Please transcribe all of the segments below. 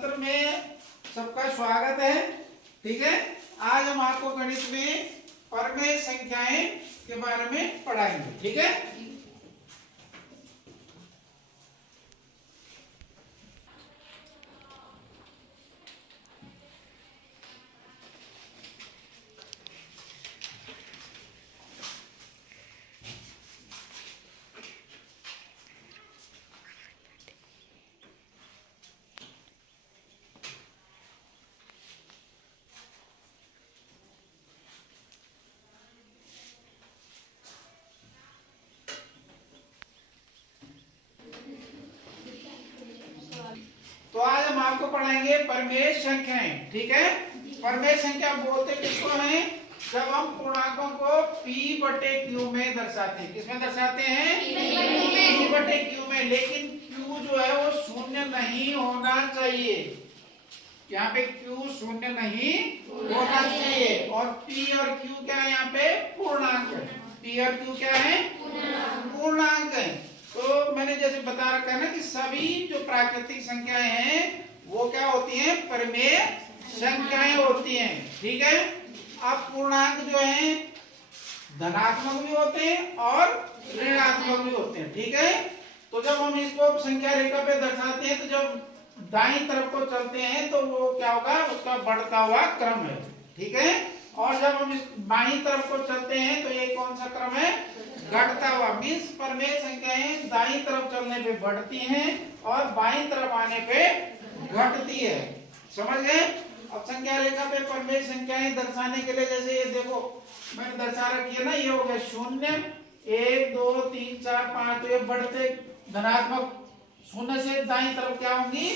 सत्र में सबका स्वागत है। ठीक है, आज हम आपको गणित में परमेय संख्याएं के बारे में पढ़ाएंगे। ठीक है, तो आज हम आपको पढ़ाएंगे परमेय संख्याएं। ठीक है, परमेय संख्या बोलते किसको हैं? जब हम पूर्णांकों को p बटे q में दर्शाते हैं। किसमें दर्शाते हैं? p बटे q में। लेकिन q जो है वो शून्य नहीं होना चाहिए। यहाँ पे q शून्य नहीं होना चाहिए। और p और q क्या है? यहाँ पे पूर्णांक है। p और q क्या है? पूर्णांक है। तो मैंने जैसे बता रखा है ना कि सभी जो प्राकृतिक संख्याएं हैं वो क्या होती हैं? परमेय संख्याएं होती हैं। ठीक है, अब पूर्णांक जो हैं धनात्मक भी होते हैं और ऋणात्मक भी होते हैं। ठीक है, तो जब हम इसको संख्या रेखा पे दर्शाते हैं तो जब दाईं तरफ को चलते हैं तो वो क्या होगा? उसका बढ़ता हुआ क्रम है। ठीक है, और जब हम इस बाईं तरफ को चलते हैं तो ये कौन सा क्रम है? घटता हुआ। मीन्स परमेय संख्याएं दाईं तरफ चलने पे बढ़ती हैं और बाईं तरफ आने पे घटती है। समझ गए? अब संख्या रेखा पे परमेय संख्याएं दर्शाने के लिए जैसे ये देखो मैंने दर्शा रखी है ना, ये हो गया 0 1 2 3 4 5। तो ये बढ़ते धनात्मक, शून्य से दाईं तरफ क्या होंगी?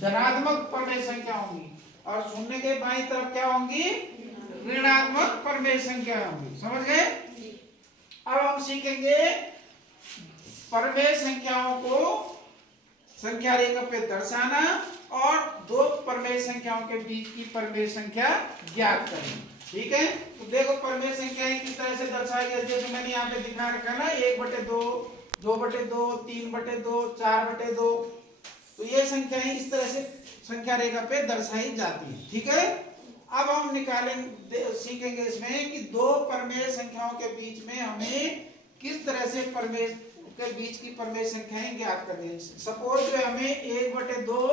धनात्मक परमेय संख्या होंगी और शून्य के बाईं तरफ क्या होंगी? ऋणात्मक परमेय संख्या होंगी। समझ गए? अब हम सीखेंगे परमेय संख्याओं को संख्या रेखा पे दर्शाना और दो परमेय संख्याओं के बीच की परमेय संख्या ज्ञात करना। ठीक है, तो देखो परमेय संख्याएं किस तरह से दर्शाई गई। जैसे मैंने यहाँ पे दिखा रखा है ना, 1/2 2/2 3/2 4/2। तो ये संख्याएं इस तरह से संख्या रेखा पे दर्शाई जाती है। ठीक है, अब हम सीखेंगे इसमें कि दो परमेय संख्याओं के बीच में हमें किस तरह से परमेय के बीच की परमेय संख्याएं ज्ञात करनी है। सपोज जो हमें 1/2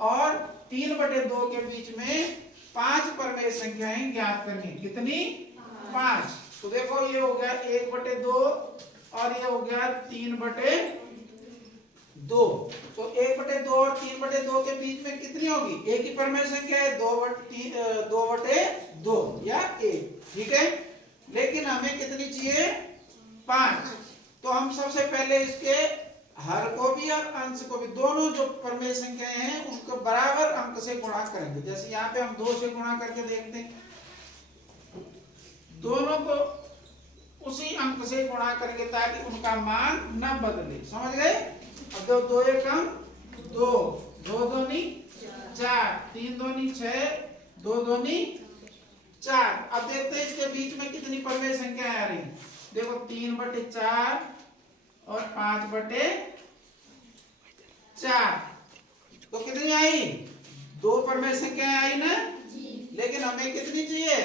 और 3/2 के बीच में 5 परमेय संख्याएं ज्ञात करनी। कितनी? 5। तो देखो ये हो गया 1/2 और ये हो गया 3/2। तो 1/2 और 3/2 के बीच में कितनी होगी? एक ही परमेय संख्या है, 2/2 या 1। ठीक है, लेकिन हमें कितनी चाहिए? 5। तो हम सबसे पहले इसके हर को भी और अंश को भी, दोनों जो परमेय संख्याएं हैं उनको बराबर अंक से गुणा करेंगे। जैसे यहाँ पे हम 2 से गुणा करके देखते हैं, दोनों को उसी अंक से गुणा करेंगे ताकि उनका मान न बदले। समझ गए? अब 2 एकम 2, 2 दूनी 4, 3 दूनी 6, 2 दूनी 4। अब देखते हैं इसके बीच में कितनी परमेय संख्या आ रही। देखो 3/4 और 5/4। तो कितनी आई? 2 परमेय संख्याएं आई ना, लेकिन हमें कितनी चाहिए?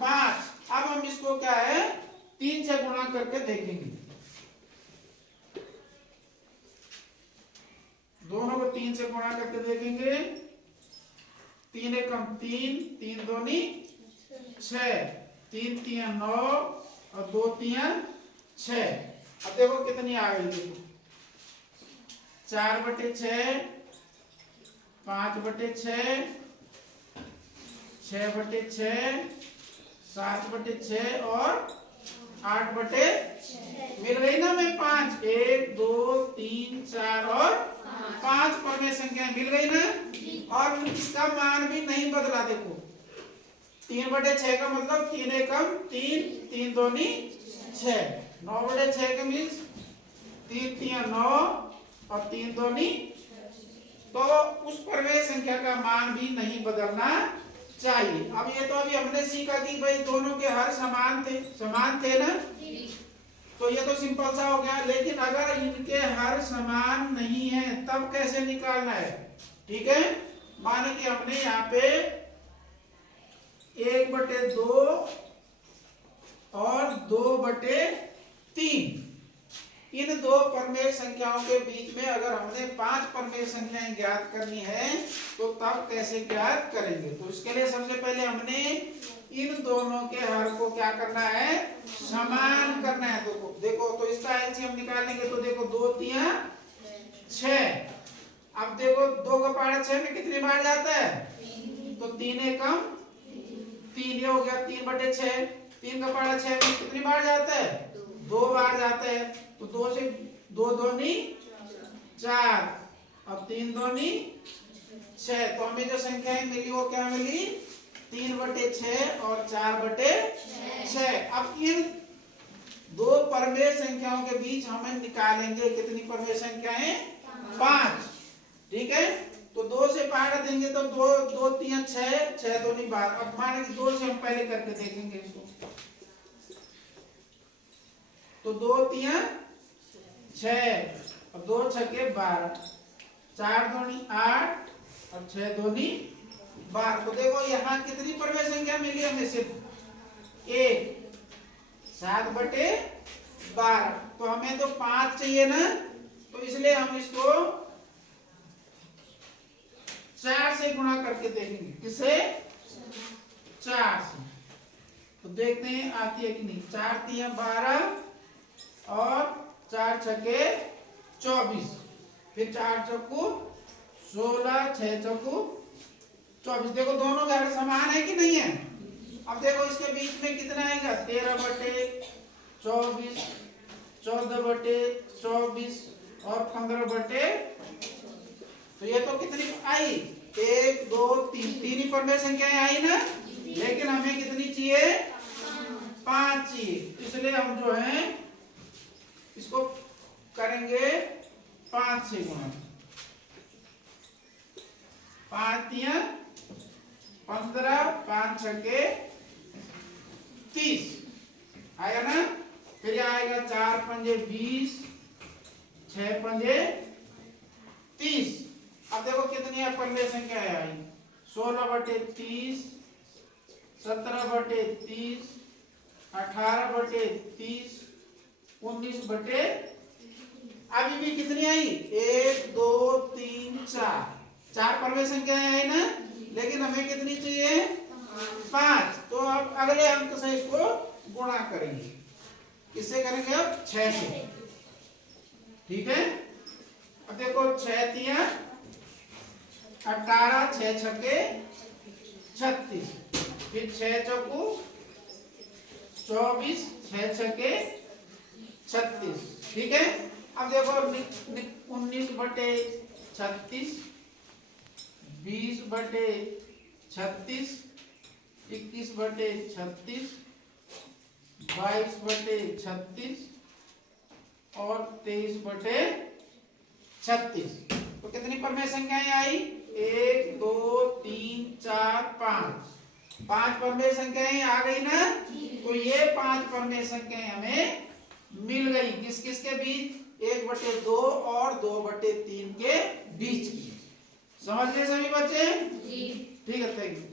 5। अब हम इसको क्या है 3 से गुणा करके देखेंगे। दोनों को 3 से गुणा करके देखेंगे। 3 एकम 3, 3 दूनी 6, 3 3 9 और 2 3 6। अब देखो कितनी आ गई। देखो 4/6, 5/6, 6/6, 7/6 और 8/6। मिल गई ना हमें 5। 1 2 3 4 और 5 परमेय संख्याएं मिल गई ना, और इसका मान भी नहीं बदला। देखो 3/6 का मतलब 3 एकम 3, 3 दूनी 6। 9/6 का मीन्स 3 3 9 और 3 दूनी। तो उस परमेय संख्या का मान भी नहीं बदलना चाहिए। अब ये तो अभी हमने सीखा कि भाई दोनों के हर समान थे ना, तो ये तो सिंपल सा हो गया। लेकिन अगर इनके हर समान नहीं है तब कैसे निकालना है? ठीक है, माने कि हमने यहाँ पे 1/2 और 2/3 इन दो परमेय संख्याओं के बीच में अगर हमने 5 परमेय संख्याएं ज्ञात करनी है तो तब कैसे ज्ञात करेंगे। तो इसके लिए सबसे पहले हमने इन दोनों के हर को क्या करना है, समान करना है। तो देखो तो इसका एलसीएम निकालेंगे तो देखो 2 3 6। अब देखो 2 का पहाड़ा 6 में कितनी बार जाता है, तो 3 एकम 3, ये हो गया 3/6। 3 का पहाड़ा 6 में कितनी बार जाता है, 2 बार जाता है। तो 2 से 2 दूनी 4, अब 3 दूनी 6। तो हमें जो संख्याएं मिली वो क्या मिली, 3/6 और 4/6। अब इन दो परमेय संख्याओं के बीच हमें निकालेंगे कितनी परमेय संख्याएं, 5। ठीक है, तो 2 से पहाड़ा देंगे तो 2 2 3 6, 6 दूनी 12। अब माने कि 2 से हम पहले करके देखेंगे इसको, तो 2 3 6 और 2 6 12, 4 दूनी 8 और 6 दूनी 12। तो देखो यहाँ कितनी परमेय संख्या मिली हमें, सिर्फ 1, 7/12। तो हमें तो 5 चाहिए ना, तो इसलिए हम इसको 4 से गुणा करके देखेंगे। किससे, 4 से। तो देखते हैं आती है कि नहीं। 4 3 12 और 4 6 24, फिर 4 चौकू 16, 6 चौकू 24। देखो दोनों घर समान है कि नहीं है। अब देखो इसके बीच में कितना आएगा, 13/24, 14/24 और 15/। तो ये तो कितनी आई, 1 2 3, 3 ही परमेय संख्याएं आई ना, लेकिन हमें कितनी चाहिए, 5 चाहिए। इसलिए हम जो है इसको करेंगे 5 से गुणा। 5 3 15, 5 6 30 आएगा ना। फिर आएगा 4 5 20, 6 5 30। अब देखो कितनी परमेय संख्या आई, 16/30, 17/30, 18/30, 19/। अभी भी कितनी आई, 1 2 3 4 परमेय संख्याएं आई ना, लेकिन हमें कितनी चाहिए, 5। तो अब अगले अंक से इसको गुणा करेंगे। किससे करेंगे, अब 6 से। ठीक है, अब देखो 6 3 18, 6 6 36, फिर 6 चौकू 24, 6 6 36। ठीक है, अब देखो 19/36, 20/36, 21/36, 22/36 और 23/36। तो कितनी परमेय संख्याएं आई, 1 2 3 4 5। 5 परमेय संख्याएं आ गई ना। तो ये 5 परमेय संख्याएं हमें मिल गई। किस किस के बीच, 1/2 और 2/3 के बीच की। समझ गए सभी बच्चे, ठीक है, थैंक यू।